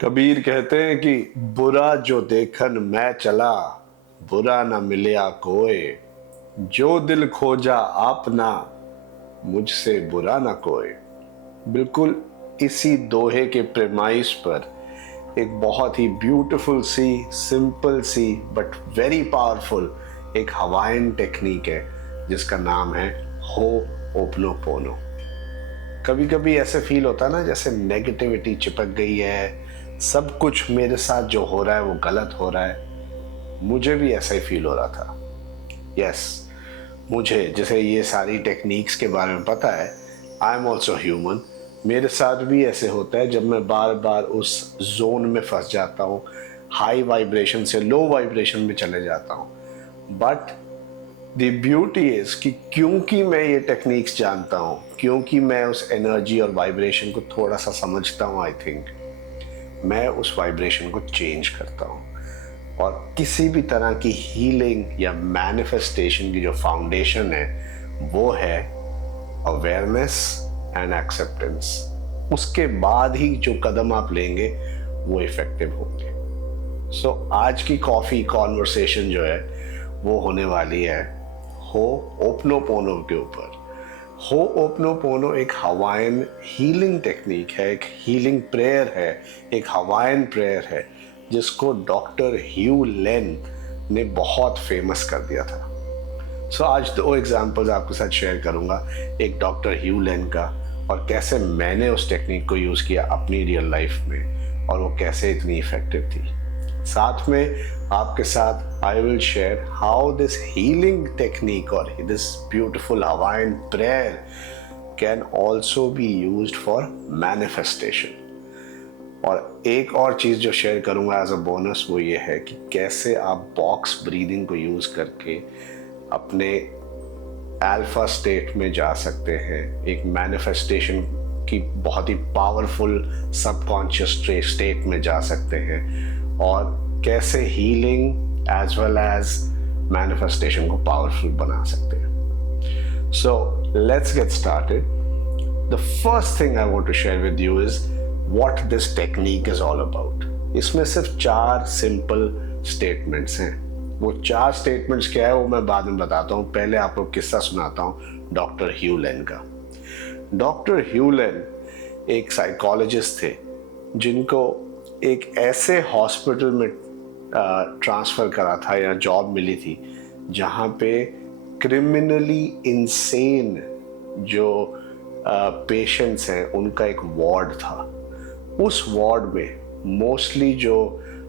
कबीर कहते हैं कि बुरा जो देखन मैं चला, बुरा न मिलया कोय। जो दिल खोजा आपना, मुझसे बुरा न कोय। बिल्कुल इसी दोहे के प्रेमाइस पर एक बहुत ही ब्यूटीफुल सी, सिंपल सी बट वेरी पावरफुल एक हवाइन टेक्निक है जिसका नाम है हो ओपनोपोनो। कभी कभी ऐसे फील होता है ना, जैसे नेगेटिविटी चिपक गई है, सब कुछ मेरे साथ जो हो रहा है वो गलत हो रहा है। मुझे भी ऐसा ही फील हो रहा था। यस, मुझे जैसे ये सारी टेक्निक्स के बारे में पता है, आई एम ऑल्सो ह्यूमन। मेरे साथ भी ऐसे होता है जब मैं बार बार उस जोन में फंस जाता हूँ, हाई वाइब्रेशन से लो वाइब्रेशन में चले जाता हूँ। बट द ब्यूटी इज कि क्योंकि मैं ये टेक्निक्स जानता हूँ, क्योंकि मैं उस एनर्जी और वाइब्रेशन को थोड़ा सा समझता हूँ, आई थिंक मैं उस वाइब्रेशन को चेंज करता हूँ। और किसी भी तरह की हीलिंग या मैनिफेस्टेशन की जो फाउंडेशन है वो है अवेयरनेस एंड एक्सेप्टेंस। उसके बाद ही जो कदम आप लेंगे वो इफेक्टिव होंगे। सो आज की कॉफी कॉन्वर्सेशन जो है वो होने वाली है हो ओपनोपोनो के ऊपर। हो ओपनोपोनो एक हवाइन हीलिंग टेक्निक है, एक हीलिंग प्रेयर है, एक हवाइन प्रेयर है जिसको डॉक्टर ह्यू लेन ने बहुत फेमस कर दिया था। सो आज दो एग्जांपल्स आपके साथ शेयर करूंगा, एक डॉक्टर ह्यू लेन का और कैसे मैंने उस टेक्निक को यूज़ किया अपनी रियल लाइफ में और वो कैसे इतनी इफेक्टिव थी। साथ में आपके साथ I will share how this healing technique और this beautiful Hawaiian prayer can also be used for manifestation. और एक और चीज़ जो शेयर करूंगा एज अ बोनस वो ये है कि कैसे आप बॉक्स ब्रीदिंग को यूज़ करके अपने अल्फा स्टेट में जा सकते हैं, एक मैनिफेस्टेशन की बहुत ही पावरफुल सबकॉन्शियस स्टेट में जा सकते हैं और कैसे healing as well as manifestation को पावरफुल बना सकते हैं। So let's get started. The first thing I want to share with you is what this technique is all about. इसमें सिर्फ 4 सिंपल स्टेटमेंट्स हैं। वो 4 स्टेटमेंट्स क्या है वो मैं बाद में बताता हूँ। पहले आपको किस्सा सुनाता हूँ डॉक्टर ह्यू लेन का। डॉक्टर ह्यू लेन एक साइकोलॉजिस्ट थे जिनको एक ऐसे हॉस्पिटल में ट्रांसफ़र करा था या जॉब मिली थी जहाँ पे क्रिमिनली इंसेन जो पेशेंट्स हैं उनका एक वार्ड था। उस वार्ड में मोस्टली जो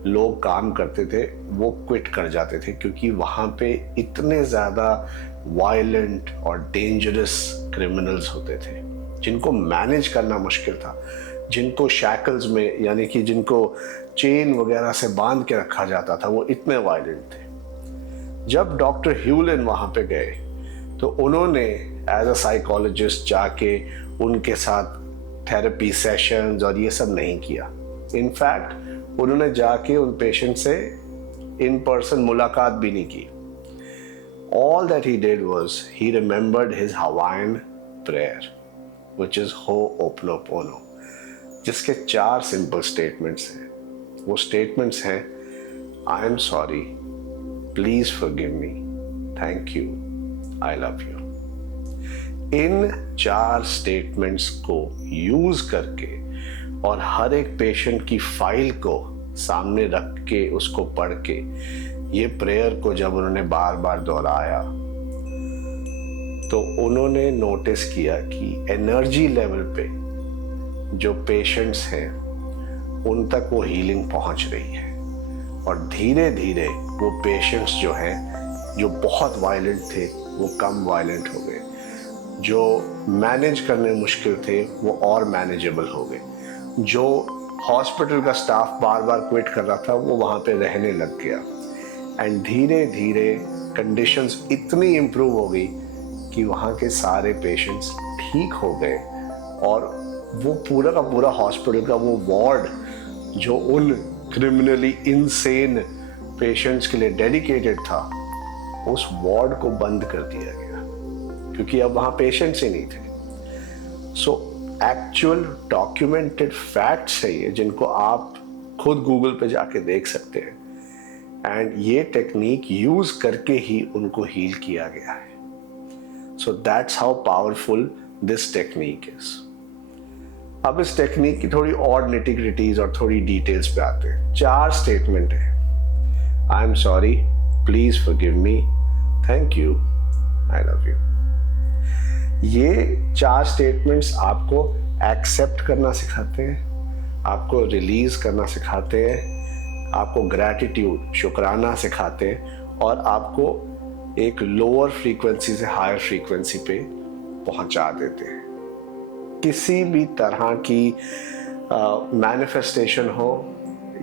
लोग काम करते थे वो क्विट कर जाते थे क्योंकि वहाँ पे इतने ज़्यादा वायलेंट और डेंजरस क्रिमिनल्स होते थे जिनको मैनेज करना मुश्किल था, जिनको शैकल्स में यानी कि जिनको चेन वगैरह से बांध के रखा जाता था, वो इतने वायलेंट थे। जब डॉक्टर ह्यू लेन वहाँ पे गए तो उन्होंने एज अ साइकोलॉजिस्ट जाके उनके साथ थेरेपी सेशंस और ये सब नहीं किया। इनफैक्ट उन्होंने जाके उन पेशेंट से इन पर्सन मुलाकात भी नहीं की। All that he did was he remembered his Hawaiian prayer, which is Ho'oponopono, जिसके 4 सिंपल स्टेटमेंट्स हैं। वो स्टेटमेंट्स हैं आई am sorry, please forgive me, thank you, I love you. In 4 statements को यूज करके और हर एक पेशेंट की फाइल को सामने रख के उसको पढ़ के ये प्रेयर को जब उन्होंने बार बार दोहराया तो उन्होंने नोटिस किया कि एनर्जी लेवल पे जो पेशेंट्स हैं उन तक वो हीलिंग पहुंच रही है और धीरे धीरे वो पेशेंट्स जो हैं जो बहुत वायलेंट थे वो कम वायलेंट हो गए, जो मैनेज करने मुश्किल थे वो और मैनेजेबल हो गए, जो हॉस्पिटल का स्टाफ बार बार क्विट कर रहा था वो वहाँ पे रहने लग गया एंड धीरे धीरे कंडीशंस इतनी इम्प्रूव हो गई कि वहाँ के सारे पेशेंट्स ठीक हो गए और वो पूरा का पूरा हॉस्पिटल का वो वार्ड जो उन क्रिमिनली इनसेन पेशेंट्स के लिए डेडिकेटेड था उस वार्ड को बंद कर दिया गया क्योंकि अब वहाँ पेशेंट्स ही नहीं थे। सो एक्चुअल डॉक्यूमेंटेड फैक्ट्स है ये जिनको आप खुद गूगल पे जाके देख सकते हैं। एंड ये टेक्निक यूज करके ही उनको हील किया गया है। So that's how powerful this technique is. अब इस टेक्निक की थोड़ी और निटी-ग्रिटीज और थोड़ी डिटेल्स पे आते हैं। 4 स्टेटमेंट है। I am sorry, please forgive me, thank you, I love you. ये 4 स्टेटमेंट्स आपको एक्सेप्ट करना सिखाते हैं, आपको रिलीज करना सिखाते हैं, आपको ग्रैटिट्यूड, शुक्राना सिखाते हैं, और आपको एक लोअर फ्रीक्वेंसी से हायर फ्रीक्वेंसी पे पहुंचा देते हैं। किसी भी तरह की मैनिफेस्टेशन हो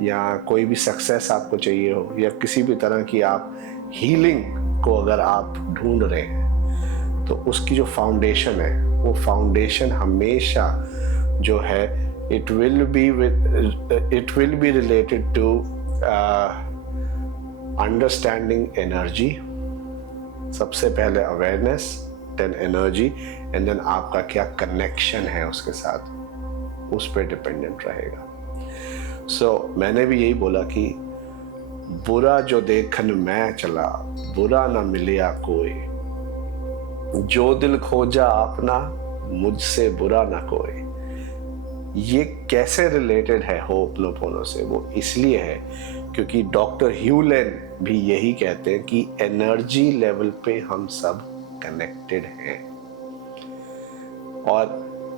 या कोई भी सक्सेस आपको चाहिए हो या किसी भी तरह की आप हीलिंग को अगर आप ढूंढ रहे हैं, तो उसकी जो फाउंडेशन है वो फाउंडेशन हमेशा जो है it will be related to understanding energy. सबसे पहले awareness, then energy, and then आपका क्या कनेक्शन है उसके साथ, उस पर डिपेंडेंट रहेगा। सो मैंने भी यही बोला कि बुरा जो देखन मैं चला, बुरा ना मिलिया कोई, जो दिल खोजा अपना, मुझसे बुरा ना कोई। ये कैसे रिलेटेड है होपोनोपोनो से? वो इसलिए है क्योंकि डॉक्टर ह्यूलेन भी यही कहते हैं कि एनर्जी लेवल पे हम सब कनेक्टेड हैं। और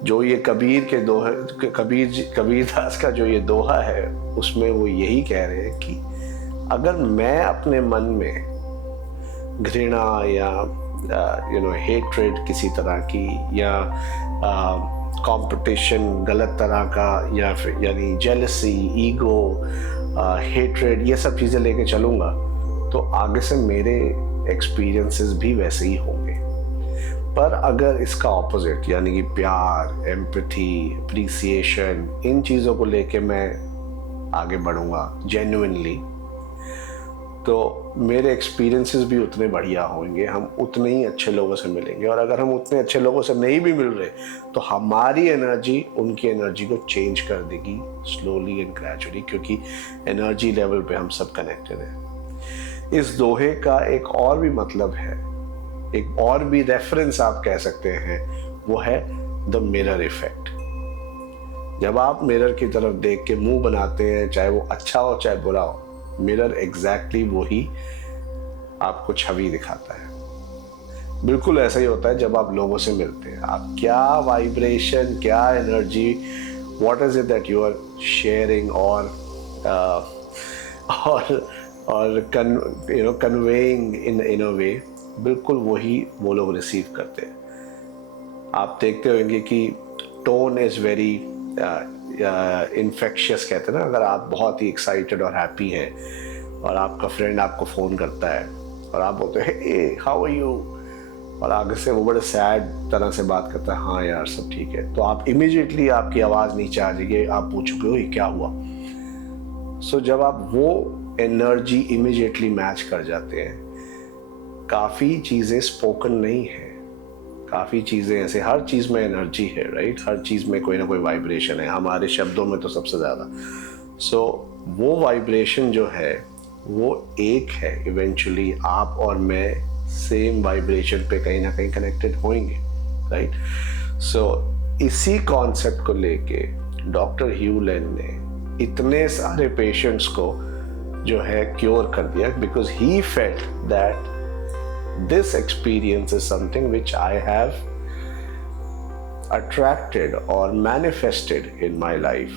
जो ये कबीर के दोहे, कबीरदास का जो ये दोहा है, उसमें वो यही कह रहे हैं कि अगर मैं अपने मन में घृणा या हेट्रेड किसी तरह की या कंपटीशन गलत तरह का या फिर यानी जेलसी, ईगो, हेट्रेड, ये सब चीज़ें लेके चलूँगा तो आगे से मेरे एक्सपीरियंसेस भी वैसे ही होंगे। पर अगर इसका ऑपोजिट यानी कि प्यार, एम्पैथी, अप्रिसिएशन, इन चीज़ों को लेके मैं आगे बढ़ूँगा जेन्युइनली, तो मेरे एक्सपीरियंसेस भी उतने बढ़िया होंगे, हम उतने ही अच्छे लोगों से मिलेंगे। और अगर हम उतने अच्छे लोगों से नहीं भी मिल रहे तो हमारी एनर्जी उनकी एनर्जी को चेंज कर देगी स्लोली एंड ग्रेजुअली, क्योंकि एनर्जी लेवल पे हम सब कनेक्टेड हैं। इस दोहे का एक और भी मतलब है, एक और भी रेफरेंस आप कह सकते हैं, वो है द मिरर इफेक्ट। जब आप मिरर की तरफ देख के मुंह बनाते हैं, चाहे वो अच्छा हो चाहे बुरा हो, मिरर एग्जैक्टली वही आपको छवि दिखाता है। बिल्कुल ऐसा ही होता है जब आप लोगों से मिलते हैं। आप क्या वाइब्रेशन, क्या energy, what is it that you are sharing और कन्वेइंग इन अ वे, बिल्कुल वही वो लोग रिसीव करते हैं। आप देखते होंगे कि टोन इज़ वेरी इन्फेक्शियस कहते हैं ना। अगर आप बहुत ही एक्साइटेड और हैप्पी हैं और आपका फ्रेंड आपको फ़ोन करता है और आप बोलते हैं हे हाउ आर यू, और आगे से वो बड़े सैड तरह से बात करता है, हाँ यार सब ठीक है, तो आप इमीडिएटली आपकी आवाज़ नीचे आ जाएगी, आप पूछोगे हो ये क्या हुआ। सो जब आप वो एनर्जी इमीडिएटली मैच कर जाते हैं, काफ़ी चीज़ें स्पोकन नहीं है, काफ़ी चीज़ें ऐसे, हर चीज़ में एनर्जी है, राइट, हर चीज़ में कोई ना कोई वाइब्रेशन है, हमारे शब्दों में तो सबसे ज़्यादा। सो वो वाइब्रेशन जो है वो एक है, इवेंचुअली आप और मैं सेम वाइब्रेशन पे कहीं ना कहीं कनेक्टेड होंगे, राइट। सो इसी कॉन्सेप्ट को लेके डॉक्टर ह्यूलेन ने इतने सारे पेशेंट्स को जो है क्योर कर दिया, because he felt that this experience is something which I have attracted or manifested in my life,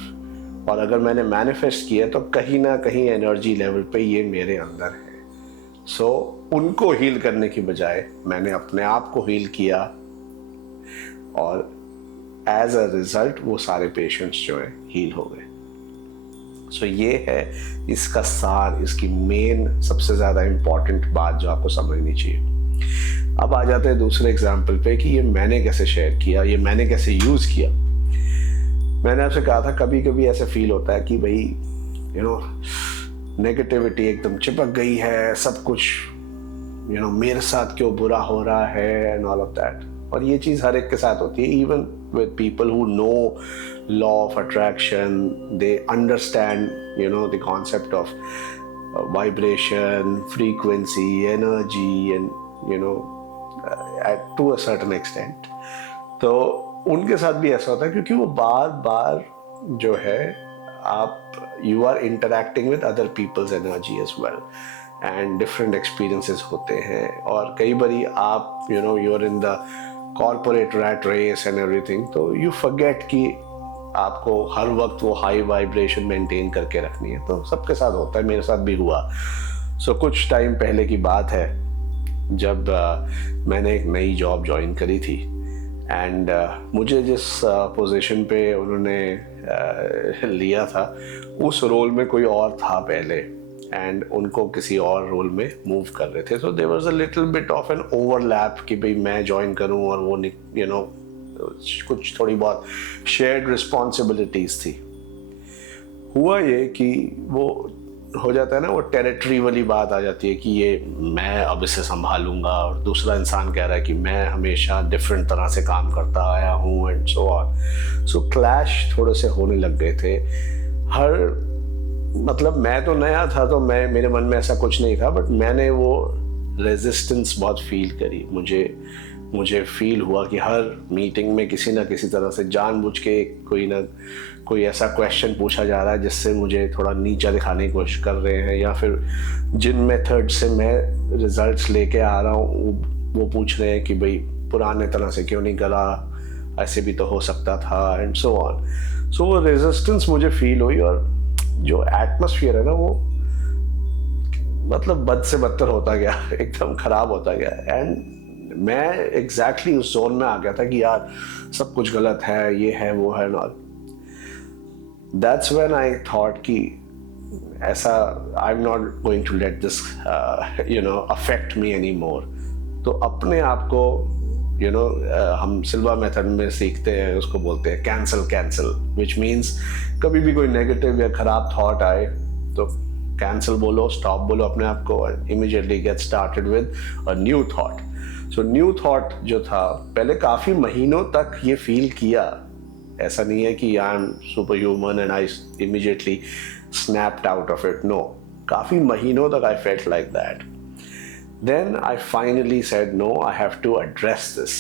और अगर मैंने मैनिफेस्ट किया तो कहीं ना कहीं एनर्जी लेवल पे ये मेरे अंदर है। सो उनको हील करने की बजाय मैंने अपने आप को हील किया, और एज अ रिजल्ट वो सारे पेशेंट्स जो है हील हो गए। सो ये है इसका सार, इसकी मेन सबसे ज़्यादा इम्पॉर्टेंट बात जो आपको समझनी चाहिए। अब आ जाते हैं दूसरे एग्जाम्पल पे कि ये मैंने कैसे शेयर किया, ये मैंने कैसे यूज़ किया। मैंने आपसे कहा था कभी कभी ऐसा फील होता है कि भाई नेगेटिविटी एकदम चिपक गई है, सब कुछ मेरे साथ क्यों बुरा हो रहा है एंड ऑल ऑफ दैट। और ये चीज़ हर एक के साथ होती है, even with people who know law of attraction, they understand the concept of vibration, frequency, energy, and to a certain extent. तो उनके साथ भी ऐसा होता है क्योंकि वो बार बार जो है आप you are interacting with other people's energy as well, and different experiences होते हैं, और कई बारी आप you are in the corporate rat race and everything, तो यू फॉरगेट कि आपको हर वक्त वो हाई वाइब्रेशन मेंटेन करके रखनी है। तो सबके साथ होता है, मेरे साथ भी हुआ। सो कुछ टाइम पहले की बात है जब मैंने एक नई जॉब ज्वाइन करी थी, एंड मुझे जिस पोजीशन पे उन्होंने लिया था उस रोल में कोई और था पहले, एंड उनको किसी और रोल में मूव कर रहे थे। So there was a little bit of an overlap कि भाई मैं ज्वाइन करूं और वो कुछ थोड़ी बहुत शेयर्ड रिस्पॉन्सिबिलिटीज थी। हुआ ये कि वो हो जाता है ना, वो टेरिटरी वाली बात आ जाती है कि ये मैं अब इसे संभालूंगा, और दूसरा इंसान कह रहा है कि मैं हमेशा डिफरेंट तरह से काम करता आया हूँ, and so on. So clash थोड़े से होने लग गए थे। मतलब मैं तो नया था, तो मेरे मन में ऐसा कुछ नहीं था, बट मैंने वो रेजिस्टेंस बहुत फील करी। मुझे फील हुआ कि हर मीटिंग में किसी ना किसी तरह से जानबूझ के कोई ऐसा क्वेश्चन पूछा जा रहा है जिससे मुझे थोड़ा नीचा दिखाने की कोशिश कर रहे हैं, या फिर जिन मेथड से मैं रिजल्ट्स लेके आ रहा हूँ वो पूछ रहे हैं कि भाई पुराने तरह से क्यों नहीं करा, ऐसे भी तो हो सकता था, एंड सो ऑन। सो वो रेजिस्टेंस मुझे फील हुई, और जो एटमॉस्फेयर है ना वो मतलब बद से बदतर होता गया, एकदम खराब होता गया। एंड मैं एग्जैक्टली उस जोन में आ गया था कि यार सब कुछ गलत है, ये है वो है, और दैट्स व्हेन आई थॉट कि ऐसा I am not going to let this affect me anymore. तो अपने आप को हम सिल्वा मेथड में सीखते हैं, उसको बोलते हैं कैंसल, विच मीन्स कभी भी कोई नेगेटिव या खराब थॉट आए तो कैंसिल बोलो, स्टॉप बोलो अपने आप को, immediately get started with a new thought. So new thought जो था, पहले काफ़ी महीनों तक ये फील किया, ऐसा नहीं है कि I am super human and I immediately snapped out of it, no, काफ़ी महीनों तक I felt like that. Then I finally said no, I have to address this.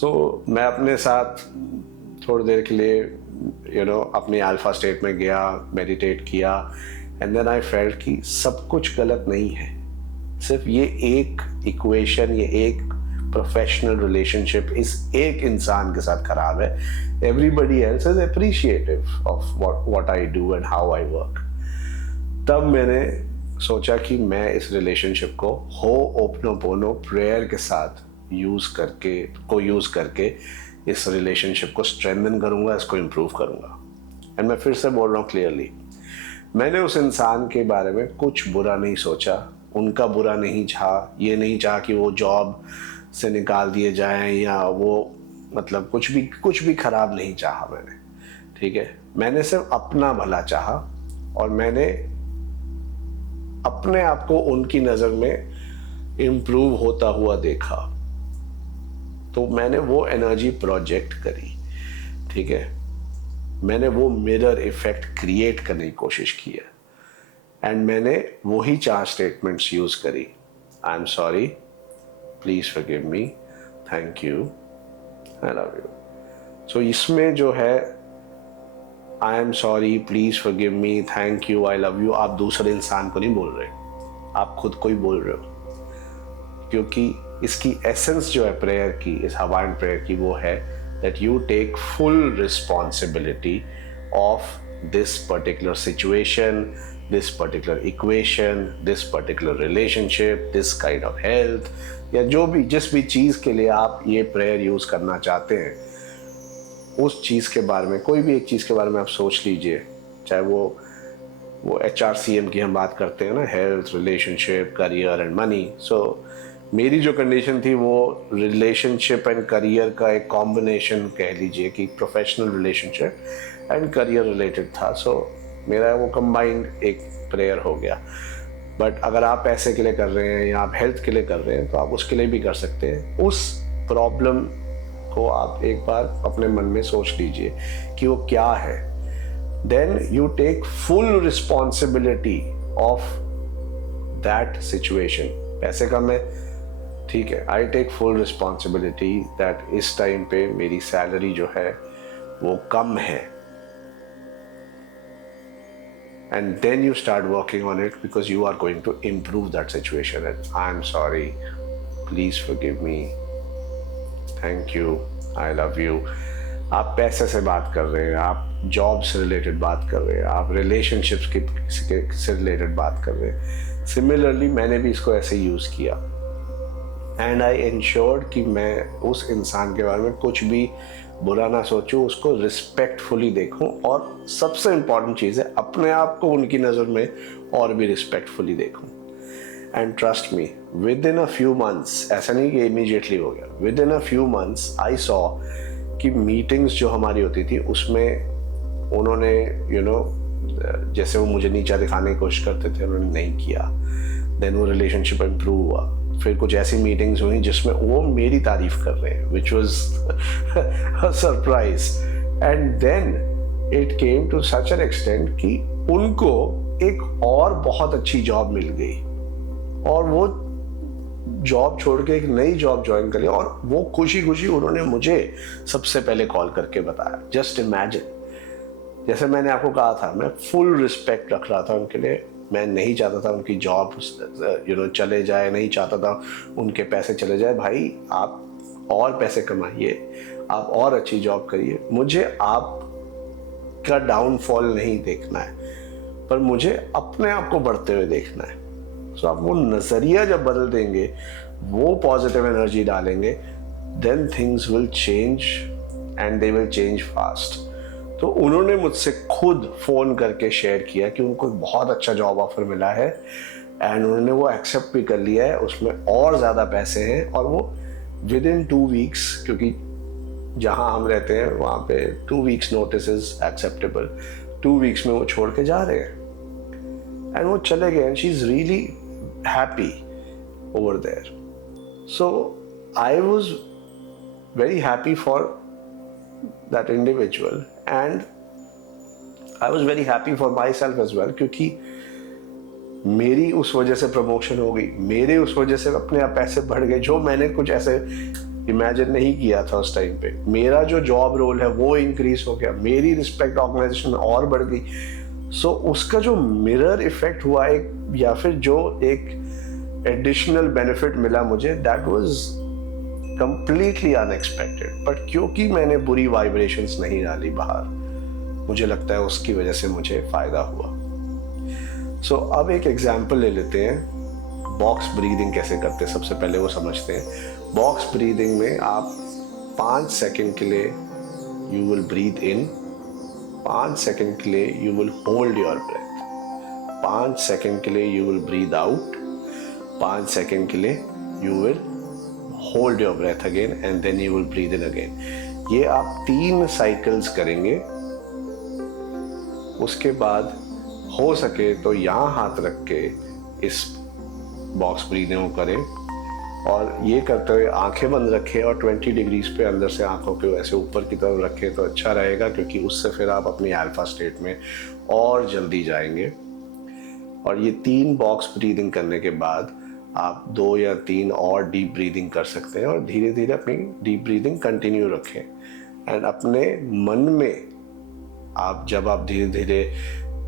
So मैं अपने साथ थोड़ी देर के लिए अपनी अल्फा स्टेट में गया, मेडिटेट किया, एंड देन आई फेल्ट कि सब कुछ गलत नहीं है, सिर्फ ये एक इक्वेशन, ये एक प्रोफेशनल रिलेशनशिप इस एक इंसान के साथ खराब है। Everybody else is appreciative of what I do and how I work. तब मैंने सोचा कि मैं इस रिलेशनशिप को हो'ओपनोपोनो प्रेयर के साथ यूज करके इस रिलेशनशिप को स्ट्रेंथन करूंगा, इसको इम्प्रूव करूंगा। एंड मैं फिर से बोल रहा हूँ क्लियरली, मैंने उस इंसान के बारे में कुछ बुरा नहीं सोचा, उनका बुरा नहीं चाहा, ये नहीं चाहा कि वो जॉब से निकाल दिए जाएं, या वो मतलब कुछ भी खराब नहीं चाहा मैंने, ठीक है। मैंने सिर्फ अपना भला चाहा, और मैंने अपने आप को उनकी नज़र में इम्प्रूव होता हुआ देखा, तो मैंने वो एनर्जी प्रोजेक्ट करी, ठीक है। मैंने वो मिरर इफेक्ट क्रिएट करने की कोशिश की है, एंड मैंने वही 4 स्टेटमेंट्स यूज करी। I am sorry, please forgive me, thank you, I love you. So इसमें जो है I am sorry, please forgive me, thank you, I love you, आप दूसरे इंसान को नहीं बोल रहे, आप खुद को ही बोल रहे हो, क्योंकि इसकी एसेंस जो है प्रेयर की, इस हवाइन प्रेयर की, वो है that you take full responsibility of this particular situation, this particular equation, this particular relationship, this kind of health, या जिस भी चीज़ के लिए आप ये प्रेयर यूज़ करना चाहते हैं, उस चीज़ के बारे में, कोई भी एक चीज़ के बारे में आप सोच लीजिए, चाहे वो HRCM की हम बात करते हैं ना, health, relationship, career and money. So मेरी जो कंडीशन थी वो रिलेशनशिप एंड करियर का एक कॉम्बिनेशन कह लीजिए, कि professional relationship and career related था। सो मेरा वो कंबाइंड एक प्रेयर हो गया। बट अगर आप पैसे के लिए कर रहे हैं या आप हेल्थ के लिए कर रहे हैं, तो आप उसके लिए भी कर सकते हैं। उस प्रॉब्लम को आप एक बार अपने मन में सोच लीजिए कि वो क्या है. Then you take full responsibility of that situation. पैसे कम है, ठीक है, I take full responsibility that इस टाइम पे मेरी सैलरी जो है वो कम है. And then you start working on it because you are going to improve that situation. And I'm sorry, please forgive me, thank you, I love you. आप पैसे से बात कर रहे हैं, आप जॉब से रिलेटेड बात कर रहे हैं, आप रिलेशनशिप्स से रिलेटेड बात कर रहे हैं. सिमिलरली मैंने भी इसको ऐसे यूज़ किया एंड आई इंश्योर्ड कि मैं उस इंसान के बारे में कुछ भी बुरा ना सोचूं, उसको रिस्पेक्टफुली देखूं और सबसे इम्पॉर्टेंट चीज़ है अपने आप को उनकी नज़र में और भी रिस्पेक्टफुली देखूं. And trust me, with in a few months, ऐसा नहीं कि इमीडिएटली हो गया, with in a few months I saw कि मीटिंग्स जो हमारी होती थी उसमें उन्होंने जैसे वो मुझे नीचा दिखाने की कोशिश करते थे, उन्होंने नहीं किया. देन वो रिलेशनशिप इम्प्रूव हुआ. फिर कुछ ऐसी मीटिंग्स हुई जिसमें वो मेरी तारीफ कर रहे हैं, which was a surprise. And then it came to such an extent कि उनको एक और बहुत अच्छी जॉब मिल गई और वो जॉब छोड़ के एक नई जॉब ज्वाइन करी और वो खुशी खुशी उन्होंने मुझे सबसे पहले कॉल करके बताया. जस्ट इमेजिन, जैसे मैंने आपको कहा था, मैं फुल रिस्पेक्ट रख रहा था उनके लिए. मैं नहीं चाहता था उनकी जॉब चले जाए, नहीं चाहता था उनके पैसे चले जाए. भाई आप और पैसे कमाइए, आप और अच्छी जॉब करिए, मुझे आपका डाउनफॉल नहीं देखना है, पर मुझे अपने आप को बढ़ते हुए देखना है. सो आप वो नज़रिया जब बदल देंगे, वो पॉजिटिव एनर्जी डालेंगे, then things will change and they will change fast. तो उन्होंने मुझसे खुद फ़ोन करके शेयर किया कि उनको बहुत अच्छा जॉब ऑफर मिला है एंड उन्होंने वो एक्सेप्ट भी कर लिया है, उसमें और ज़्यादा पैसे हैं और वो विद इन 2 वीक्स, क्योंकि जहाँ हम रहते हैं वहाँ पे 2 weeks notice is acceptable, 2 weeks में वो छोड़ के जा रहे हैं एंड वो चले गए and she is really happy over there. So I was very happy for that individual and I was very happy for myself as well, क्योंकि मेरी उस वजह से प्रमोशन हो गई, मेरे उस वजह से अपने आप पैसे बढ़ गए जो मैंने कुछ ऐसे इमेजिन नहीं किया था उस टाइम पे. मेरा जो जॉब रोल है वो इंक्रीज हो गया, मेरी रिस्पेक्ट ऑर्गेनाइजेशन में और बढ़ गई. सो उसका जो मिरर इफेक्ट हुआ एक, या फिर जो एक एडिशनल बेनिफिट मिला मुझे, that was completely unexpected. But क्योंकि मैंने बुरी वाइब्रेशंस नहीं डाली बाहर, मुझे लगता है उसकी वजह से मुझे फ़ायदा हुआ. सो अब एक एग्जांपल ले लेते हैं, बॉक्स ब्रीदिंग कैसे करते हैं. सबसे पहले वो समझते हैं. बॉक्स ब्रीदिंग में आप 5 सेकंड के लिए you will breathe in, 5 second के लिए you will hold your breath, 5 second के लिए you will breathe out, 5 second के लिए you will hold your breath again and then you will breathe in again. ये आप 3 साइकिल्स करेंगे. उसके बाद हो सके तो यहाँ हाथ रख के इस बॉक्स ब्रीदिंग को करें और ये करते हुए आंखें बंद रखें और 20 डिग्रीज पे अंदर से आंखों को ऐसे ऊपर की तरफ रखें तो अच्छा रहेगा, क्योंकि उससे फिर आप अपनी अल्फा स्टेट में और जल्दी जाएंगे. और ये 3 बॉक्स ब्रीदिंग करने के बाद आप 2 या 3 और डीप ब्रीदिंग कर सकते हैं और धीरे धीरे अपनी डीप ब्रीदिंग कंटिन्यू रखें. एंड अपने मन में जब आप धीरे धीरे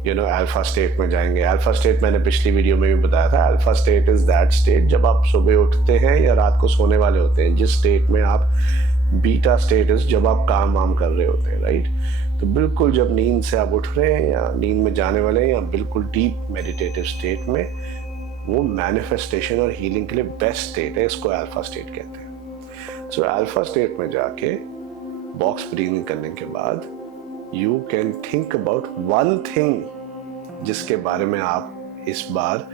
अल्फा स्टेट में जाएंगे. अल्फा स्टेट मैंने पिछली वीडियो में भी बताया था. Alpha state is that state जब आप सुबह उठते हैं या रात को सोने वाले होते हैं, जिस स्टेट में आप, बीटा स्टेट इज जब आप काम वाम कर रहे होते हैं, राइट. तो बिल्कुल जब नींद से आप उठ रहे हैं या नींद में जाने वाले हैं या बिल्कुल डीप मेडिटेटिव स्टेट में, वो मैनिफेस्टेशन और हीलिंग के लिए बेस्ट स्टेट है. इसको अल्फा स्टेट कहते हैं. सो अल्फा स्टेट में जाके बॉक्स ब्रीदिंग करने के बाद you can think about 1 thing जिसके बारे में आप इस बार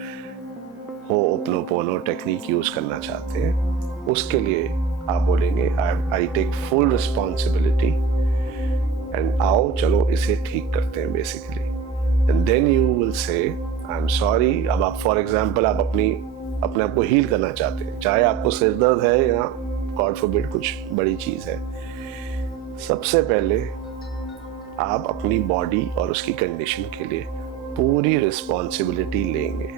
हो'ओपनोपोनो टेक्निक यूज करना चाहते हैं. उसके लिए आप बोलेंगे I take full responsibility and आओ चलो इसे ठीक करते हैं basically. And then you will say I am sorry. अब आप फॉर एग्जाम्पल आप अपने आप को हील करना चाहते हैं, चाहे आपको सिर दर्द है या गॉड फॉरबिड कुछ बड़ी चीज़ है, सबसे पहले आप अपनी बॉडी और उसकी कंडीशन के लिए पूरी रिस्पॉन्सिबिलिटी लेंगे।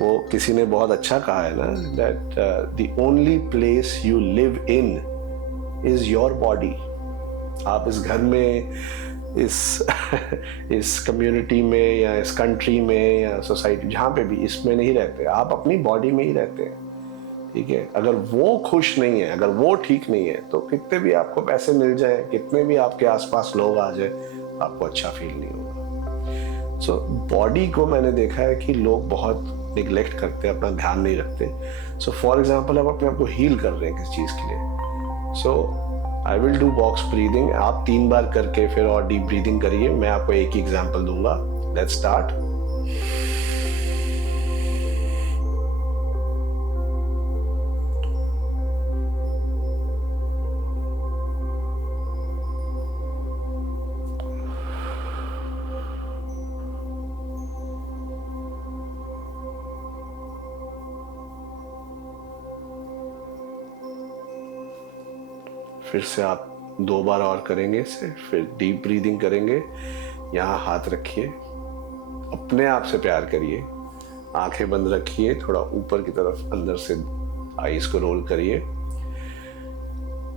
वो किसी ने बहुत अच्छा कहा है ना, that the only place you live in is your body. आप इस घर में, इस कम्युनिटी में या इस कंट्री में या सोसाइटी, जहाँ पे भी, इसमें नहीं रहते, आप अपनी बॉडी में ही रहते हैं। ठीक है, अगर वो खुश नहीं है, अगर वो ठीक नहीं है, तो कितने भी आपको पैसे मिल जाए, कितने भी आपके आसपास लोग आ जाए, आपको अच्छा फील नहीं होगा। सो बॉडी को मैंने देखा है कि लोग बहुत निगलेक्ट करते हैं, अपना ध्यान नहीं रखते। सो फॉर एग्जाम्पल, आप अपने आप को हील कर रहे हैं किसी चीज़ के लिए। So I will do box breathing, आप 3 बार करके फिर और डीप ब्रीदिंग करिए। मैं आपको एक ही एग्जाम्पल दूंगा। Let's start. फिर से आप 2 बार और करेंगे इसे, फिर डीप ब्रीदिंग करेंगे। यहाँ हाथ रखिए, अपने आप से प्यार करिए, आंखें बंद रखिए, थोड़ा ऊपर की तरफ अंदर से आईज को रोल करिए।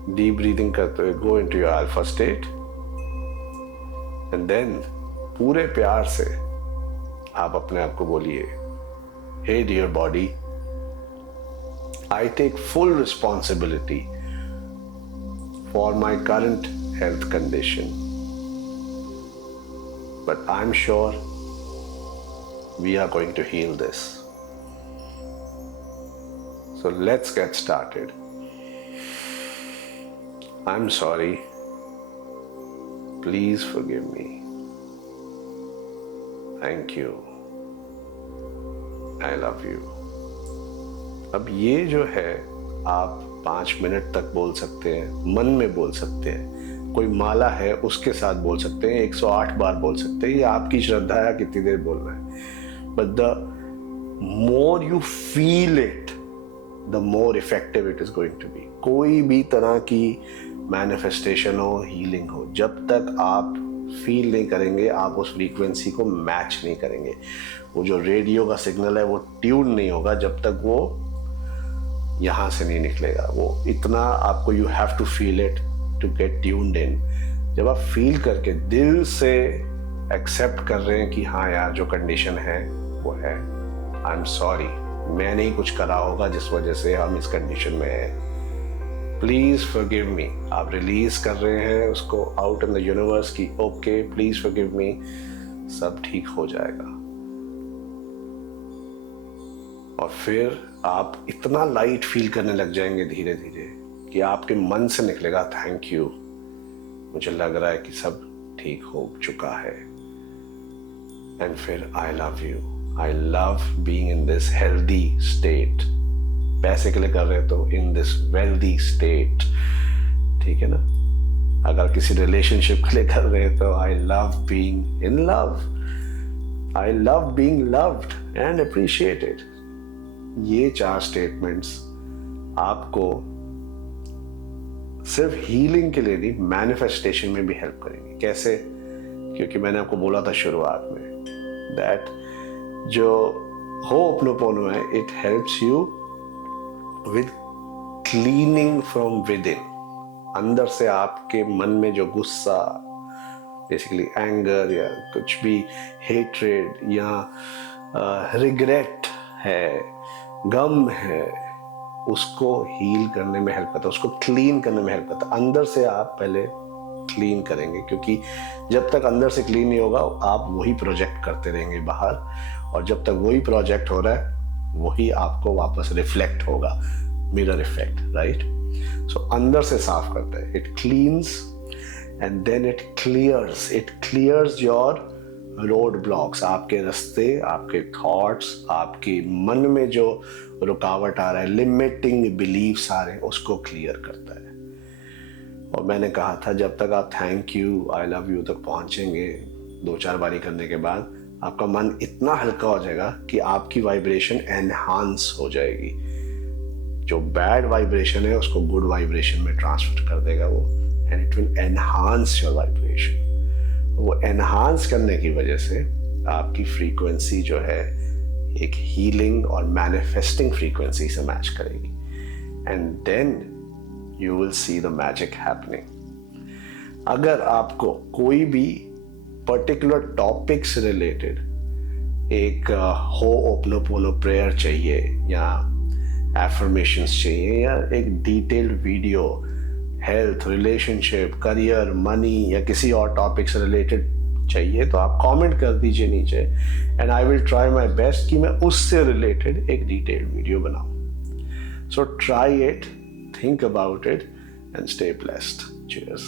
डीप ब्रीदिंग करते हुए go into your alpha state and then पूरे प्यार से आप अपने आप को बोलिए, hey dear body, I take full responsibility for my current health condition, but I'm sure we are going to heal this. So let's get started. I'm sorry. Please forgive me. Thank you. I love you. अब ये जो है, आप 5 minute तक बोल सकते हैं, मन में बोल सकते हैं। कोई माला है उसके साथ बोल सकते हैं, 108 बार बोल सकते हैं। ये आपकी श्रद्धा है कितनी देर बोलना है। But the more you feel it, the more effective it is going to be. कोई भी तरह की मैनिफेस्टेशन हो, हीलिंग हो, जब तक आप फील नहीं करेंगे, आप उस फ्रीक्वेंसी को मैच नहीं करेंगे। वो जो रेडियो का सिग्नल है वो ट्यून नहीं होगा जब तक वो यहाँ से नहीं निकलेगा। वो इतना आपको, you have to feel it to get tuned in. जब आप फील करके दिल से एक्सेप्ट कर रहे हैं कि हाँ यार, जो कंडीशन है वो है, आई एम सॉरी, मैंने ही कुछ करा होगा जिस वजह से हम इस कंडीशन में हैं, प्लीज फॉरगिव मी। आप रिलीज कर रहे हैं उसको आउट इन द यूनिवर्स की ओके, प्लीज फॉरगिव मी, सब ठीक हो जाएगा। और फिर आप इतना लाइट फील करने लग जाएंगे धीरे धीरे कि आपके मन से निकलेगा, थैंक यू, मुझे लग रहा है कि सब ठीक हो चुका है। एंड फिर आई love you, I love being in this healthy state. पैसे के लिए कर रहे तो इन दिस वेल्दी स्टेट, ठीक है ना। अगर किसी रिलेशनशिप के लिए कर रहे हैं तो I love being in love, I love being loved and appreciated. ये 4 स्टेटमेंट्स आपको सिर्फ हीलिंग के लिए नहीं, मैनिफेस्टेशन में भी हेल्प करेंगे। कैसे? क्योंकि मैंने आपको बोला था शुरुआत में दैट जो हो'ओपोनोपोनो है, it helps you with cleaning from with in. अंदर से आपके मन में जो गुस्सा, बेसिकली एंगर या कुछ भी हेट्रेड या रिग्रेट है, गम है, उसको हील करने में हेल्प करता है, उसको क्लीन करने में हेल्प करता है। अंदर से आप पहले क्लीन करेंगे, क्योंकि जब तक अंदर से क्लीन नहीं होगा, आप वही प्रोजेक्ट करते रहेंगे बाहर, और जब तक वही प्रोजेक्ट हो रहा है वही आपको वापस रिफ्लेक्ट होगा, मिरर इफेक्ट, राइट। सो अंदर से साफ करता है, it cleans and then it clears your roadblocks, आपके रास्ते, आपके थॉट्स, आपके मन में जो रुकावट आ रहा है, लिमिटिंग बिलीव्स आ रहे हैं, उसको क्लियर करता है। और मैंने कहा था, जब तक आप thank you, I love you तक पहुंचेंगे 2-4 बारी करने के बाद, आपका मन इतना हल्का हो जाएगा कि आपकी वाइब्रेशन एनहांस हो जाएगी। जो बैड वाइब्रेशन है उसको गुड वाइब्रेशन में ट्रांसफर कर देगा वो, and it will enhance your vibration. वो एनहांस करने की वजह से आपकी फ्रीक्वेंसी जो है एक हीलिंग और मैनिफेस्टिंग फ्रीक्वेंसी से मैच करेगी, and then you will see the magic happening. अगर आपको कोई भी पर्टिकुलर टॉपिक से रिलेटेड एक हो ओपनोपोनो प्रेयर चाहिए या एफर्मेशंस चाहिए या एक detailed video health, relationship, career, money या किसी और टॉपिक से रिलेटेड चाहिए, तो आप कमेंट कर दीजिए नीचे, and I will try my best कि मैं उससे रिलेटेड एक डिटेल्ड वीडियो बनाऊं। So try it, think about it, and stay blessed. Cheers.